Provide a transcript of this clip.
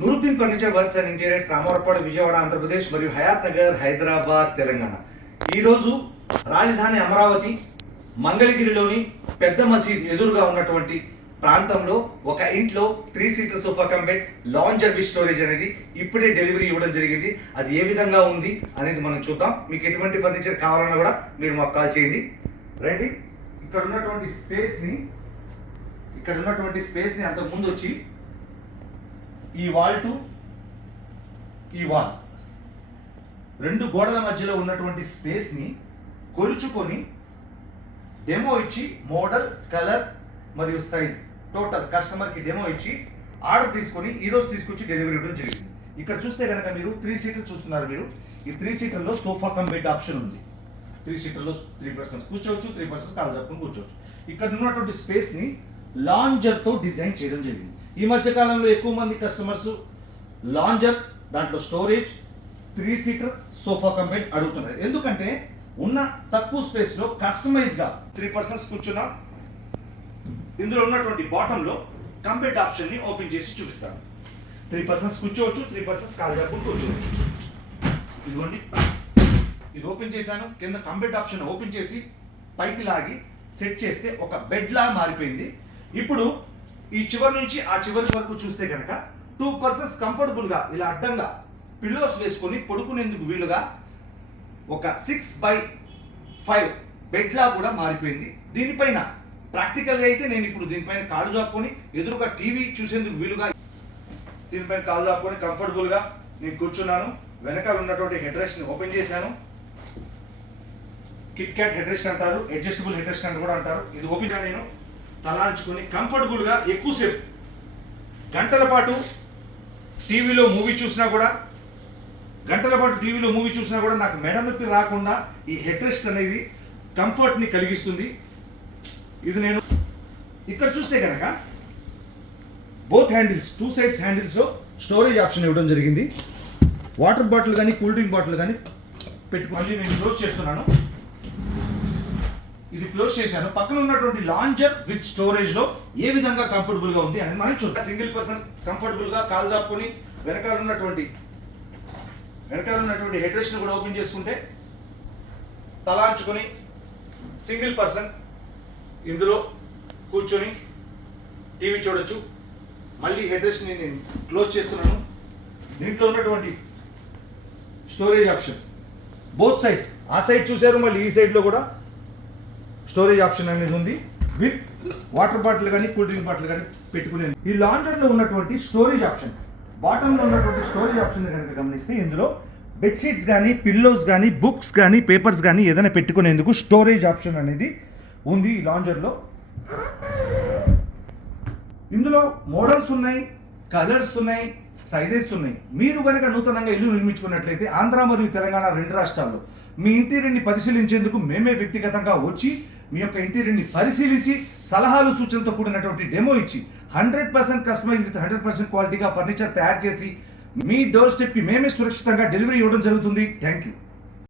Nooruddin furniture works and interiors Ramavarapadu Vijayawada Andhra Pradesh మరియు హయాత్ నగర్ హైదరాబాద్ తెలంగాణ. ఈరోజు రాజధాని అమరావతి మంగళగిరిలోని పెద్ద మసీద్ ఎదురుగా ఉన్నటువంటి ప్రాంతంలో ఒక ఇంట్లో three seater sofa cum bed lounger storage అనేది ఇప్పుడే డెలివరీ ఇవ్వడం జరిగింది. అది ఏ విధంగా ఉంది అనేది మనం చూద్దాం. మీకు ఎటువంటి ఫర్నిచర్ కావాలన్నా కూడా మీరు మాకు కాల్ చేయండి. రండి. ఇక్కడ ఉన్నటువంటి స్పేస్ని ఇక్కడ ఉన్నటువంటి స్పేస్ని అంతకు ముందు వచ్చి ఈ వాల్ టు ఈ వాల్ రెండు గోడల మధ్యలో ఉన్నటువంటి స్పేస్ని కొలుచుకొని డెమో ఇచ్చి మోడల్ కలర్ మరియు సైజ్ టోటల్ కస్టమర్కి డెమో ఇచ్చి ఆర్డర్ తీసుకొని ఈరోజు తీసుకొచ్చి డెలివరీ ఇవ్వడం జరిగింది. ఇక్కడ చూస్తే కనుక మీరు త్రీ సీటర్ చూస్తున్నారు మీరు. ఈ త్రీ సీటర్లో సోఫా కమ్ బెడ్ ఆప్షన్ ఉంది. త్రీ సీటర్లో త్రీ పర్సన్స్ కూర్చోవచ్చు త్రీ పర్సన్స్ కాలు చెప్పుకొని కూర్చోవచ్చు. ఇక్కడ ఉన్నటువంటి స్పేస్ని లాంజర్తో డిజైన్ చేయడం జరిగింది. ఈ మధ్య కాలంలో ఎక్కువ మంది కస్టమర్స్ లాంజర్ దాంట్లో storage three seater sofa company అడుగుతున్నారు. ఎందుకంటే ఉన్న తక్కువ స్పేస్లో కస్టమైజ్గా త్రీ పర్సన్స్ కూర్చున్నాం. ఇందులో ఉన్నటువంటి బాటంలో కంబెడ్ ఆప్షన్ని ఓపెన్ చేసి చూపిస్తాను. త్రీ పర్సన్స్ కూర్చోవచ్చు త్రీ పర్సన్స్ కాలు కూర్చోవచ్చు. ఇదిగోండి. ఇది ఓపెన్ చేశాను. కింద కంబెడ్ ఆప్షన్ ఓపెన్ చేసి పైకి లాగి సెట్ చేస్తే ఒక బెడ్లా మారిపోయింది. ఇప్పుడు ఈ చివరి నుంచి ఆ చివరి వరకు చూస్తే కనుక టూ పర్సన్స్ కంఫర్టబుల్గా ఇలా అడ్డంగా పిల్లోస్ వేసుకొని పడుకునేందుకు వీలుగా ఒక సిక్స్ బై ఫైవ్ బెడ్లా కూడా మారిపోయింది. దీనిపైన ప్రాక్టికల్గా అయితే నేను ఇప్పుడు దీనిపైన కాలు చాపుకొని ఎదురుగా టీవీ చూసేందుకు వీలుగా దీనిపైన కాలు చాపుకొని కంఫర్టబుల్గా నేను కూర్చున్నాను. వెనకాల ఉన్నటువంటి హెడ్ రెస్ట్ని ఓపెన్ చేశాను. కిట్ క్యాట్ హెడ్ రెస్ట్ అంటారు అడ్జస్టబుల్ హెడ్ రెస్ట్ అని కూడా అంటారు. ఇది ఓపెన్ నేను. తలాంచుకొని కంఫర్టబుల్గా ఎక్కువసేపు. గంటల పాటు టీవీలో మూవీ చూసినా కూడా గంటల పాటు టీవీలో మూవీ చూసినా కూడా నాకు మెడ నొప్పి రాకుండా ఈ హెడ్ రెస్ట్ అనేది కంఫర్ట్ని కలిగిస్తుంది. ఇది నేను ఇక్కడ చూస్తే కనుక బోత్ హ్యాండిల్స్ టూ సైడ్స్ హ్యాండిల్స్లో స్టోరేజ్ ఆప్షన్ ఇవ్వడం జరిగింది. వాటర్ బాటిల్ కానీ కూల్ డ్రింక్ బాటిల్ కానీ పెట్టుకొని నేను క్లోజ్ చేస్తున్నాను. ఇది క్లోజ్ చేశాను. పక్కన ఉన్నటువంటి లాంజర్ విత్ స్టోరేజ్లో ఏ విధంగా కంఫర్టబుల్గా ఉంది అని మనం చూద్దాం. సింగిల్ పర్సన్ కంఫర్టబుల్గా కాల్ చాపుకొని వెనకాల ఉన్నటువంటి వెనకాల ఉన్నటువంటి హెడ్ రెస్ట్ కూడా ఓపెన్ చేసుకుంటే తలాంచుకొని సింగిల్ పర్సన్ ఇందులో కూర్చొని టీవీ చూడొచ్చు. మళ్ళీ హెడ్ రెస్ట్ని నేను క్లోజ్ చేస్తున్నాను. దీంట్లో ఉన్నటువంటి స్టోరేజ్ ఆప్షన్. Both sides. ఆ సైడ్ చూశారు మళ్ళీ ఈ సైడ్లో కూడా స్టోరేజ్ ఆప్షన్ అనేది ఉంది. విత్ వాటర్ బాటిల్ కానీ కూల్ డ్రింక్ బాటిల్ కానీ పెట్టుకునేది ఈ లాండ్రీలో ఉన్నటువంటి స్టోరేజ్ ఆప్షన్ బాటంలో ఉన్నటువంటి స్టోరేజ్ ఆప్షన్ కనుక గమనిస్తే ఇందులో బెడ్షీట్స్ కానీ పిల్లోస్ కానీ బుక్స్ కానీ పేపర్స్ కానీ ఏదైనా పెట్టుకునేందుకు స్టోరేజ్ ఆప్షన్ అనేది ఉంది ఈ లాంజర్లో ఇందులో మోడల్స్ ఉన్నాయి కలర్స్ ఉన్నాయి సైజెస్ ఉన్నాయి. మీరు కనుక నూతనంగా ఇల్లు నిర్మించుకున్నట్లయితే ఆంధ్ర మరియు తెలంగాణ రెండు రాష్ట్రాల్లో మీ ఇంటీరియర్ని పరిశీలించేందుకు మేమే వ్యక్తిగతంగా వచ్చి మీ యొక్క ఇంటీరియర్ని పరిశీలించి సలహాలు సూచనలతో కూడినటువంటి డెమో ఇచ్చి hundred percent customise with hundred percent క్వాలిటీగా ఫర్నిచర్ తయారు చేసి మీ డోర్ స్టెప్కి మేమే సురక్షితంగా డెలివరీ ఇవ్వడం జరుగుతుంది. Thank you.